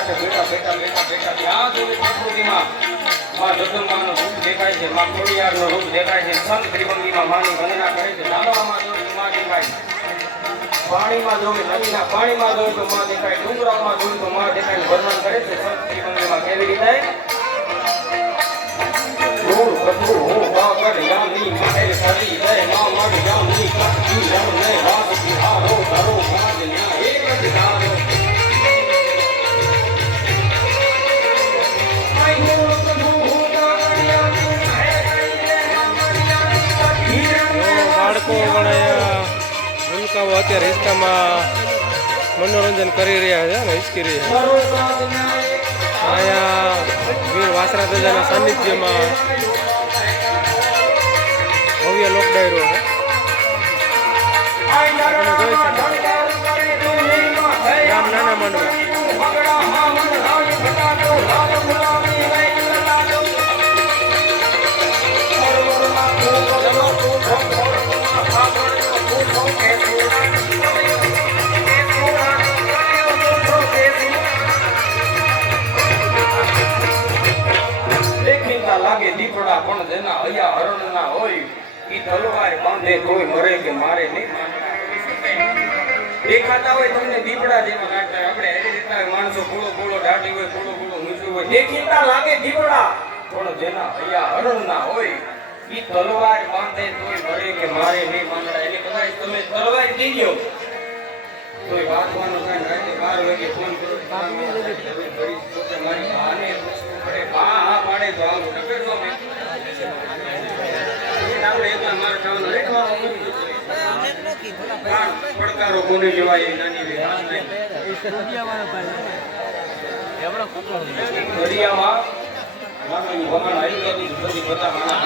ઘાટે બેઠા બેઠા બેઠા બેઠા ત્યાં સુધી પ્રકૃતિમાં માં જગદંબાનું રૂપ દેખાય છે, માં ખોડિયારનું રૂપ દેખાય છે, સંત ત્રિભંગીમાં માની વંદના કરે છે, ડાબામાં જોઈ માં દેખાય, પાણીમાં જોઈ નદીના પાણીમાં જોઈ તો માં દેખાય, ડુંગરામાં જોઈ તો માં દેખાય, વર્ણન કરે છે સંત ત્રિભંગીમાં કેવી રીતે હું બધું હું બાગર યામની મહેલ કરી દે માં મગ યામની કાકી યામને રાત બિહારો કરો કાજ ન્યા એક જ ધારો બાળકો વણાયા ભૂલકાઓ અત્યારે હિંચકામાં મનોરંજન કરી રહ્યા છે ને હિંચકી રહ્યા અહીંયા વીર વાસરા દાદાના સાનિધ્યમાં ભવ્ય લોક ડાયરો છે. આપણે જોઈ શકીએ ગામ નાના માંડવા લાગે દીપડા પણ જેના હૈયા હરણ ના હોય ઈ તલવાર બાંધે કોઈ મરે કે મારે નહીં. દેખાતા હોય તમને દીપડા જેવા લાગતા આપણે એવી રીતના માણસો ગોળો ગોળો દાઢી હોય ગોળો ગોળો મૂછું હોય દેખીતા લાગે દીપડા પણ જેના હૈયા હરણ ના હોય ઈ તલવાર બાંધે કોઈ મરે કે મારે નહીં માંગડા. એટલે કદાચ તમે તલવાર થઈ ગયો કોઈ વાંચવાનો થાય રાતે 12 વાગે ફોન કરો મારી બાને પડે બા હા પાડે તો આમ ટપેર નો મે આપણે એકલા માર ખાવાનો રેટવાનો પડકારો કોને કહેવાય એ નાની દરિયામાં નાનું વગાણ આવી ગયું બધી બધા માણસ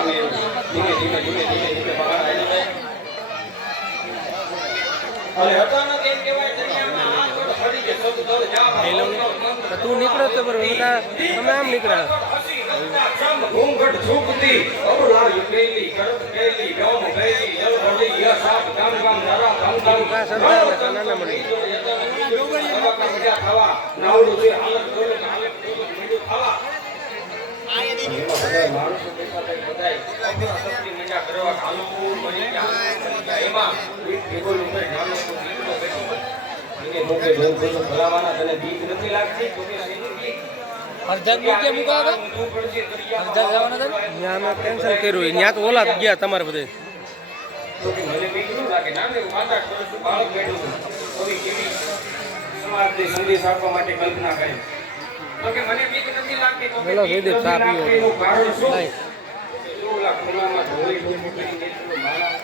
ધીમે ધીમે ધીમે ધીમે ધીમે વગાણ આવી જાય અને અચાનક એમ કહેવાય દરિયામાં આ કોઈ ફરી કે સૌ તો જા તું નીકળો તો બરોબર તમે આમ નીકળ્યા ઘૂંઘટ ઝૂકતી અબલા યુકેલી કરત કેલી ગામ ગયેલી જલ ભરી યા સાત ગામ ગામ નરા ગામ ગામ કા સરદાર નાના મળી ખાવા નાવડું છે હાલત દોલત મીઠું ખાવા આયા માણસો બેઠા બધાય સસ્તી મજા કરવા ખાલું મળી ગયા એમાં ટેબલ ઉપર નાનો દીકરો બેઠો એને મોકે ધોન ધોન ભલાવાના તને બીક નથી લાગતી તો કે અરજાદ મૂકે મુકાવા અરજાદ જવાના હતા ત્યાં મેં કેન્સલ કર્યું ત્યાં તો ઓલા ગયા તમારે બધે તો કે મને બીક ન લાગે ના મેં વાતા કરું છું બાળક બેઠું છું કોઈ કેવી સમાજને સંદેશ આપવા માટે કલ્પના કરી તો કે મને બીક નથી લાગતી તો બોલો વેદે સાપીઓ એનું કારણ શું ઓલા ખુલામાં ઢોળી ઢોળી કરી દેતો મારા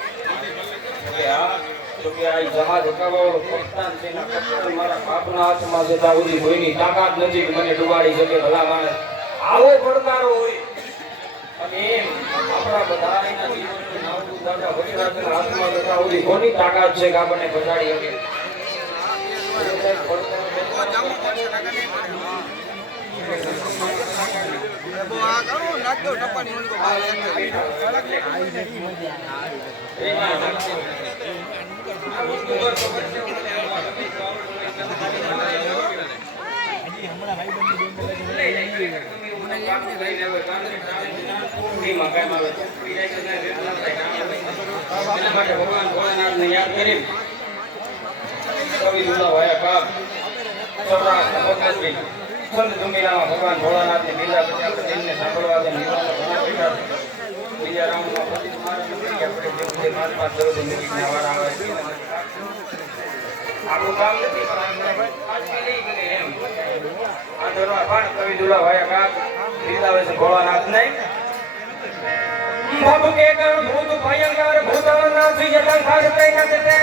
કે આ તો કે આ જહાજ હકાવાળો કપ્તાન છે ના કપ્તાન મારા બાપના હાથમાં છે ત્યાં સુધી કોઈની તાકાત નથી કે મને ડુબાડી શકે ભલા માણસ આવો પડકારો હોય અને એમ આપણા બધાના જીવનનું નાવડું દાદા વચરાજના હાથમાં જતા સુધી કોની તાકાત છે કે આપણને બચાડી શકે ભગવાન ભોળાનાથને યાદ કરી કવિ દુલા વાયા કાપ સૌરાષ્ટ્ર ભગવાનજી સંત દુમિયામાં ભગવાન ભોળાનાથની લીલા પછી આપણે તેમને સાંભળવા છે લીલાના ઘણા બેઠા છે બીજા રાઉન્ડમાં પછી મારા નથી આપણે જેવું જે માસ પાસ જરૂર મ્યુઝિકના વાળા આવે છે આપણું કામ નથી પણ આજથી નહીં બને એમ આ ધરવા પણ કવિ દુલા વાયા કાપ લીલા છે ભોળાનાથને ભવ કે કર ભૂત ભયંકર ભૂતનાથ જતન ખાસ કઈ ન તે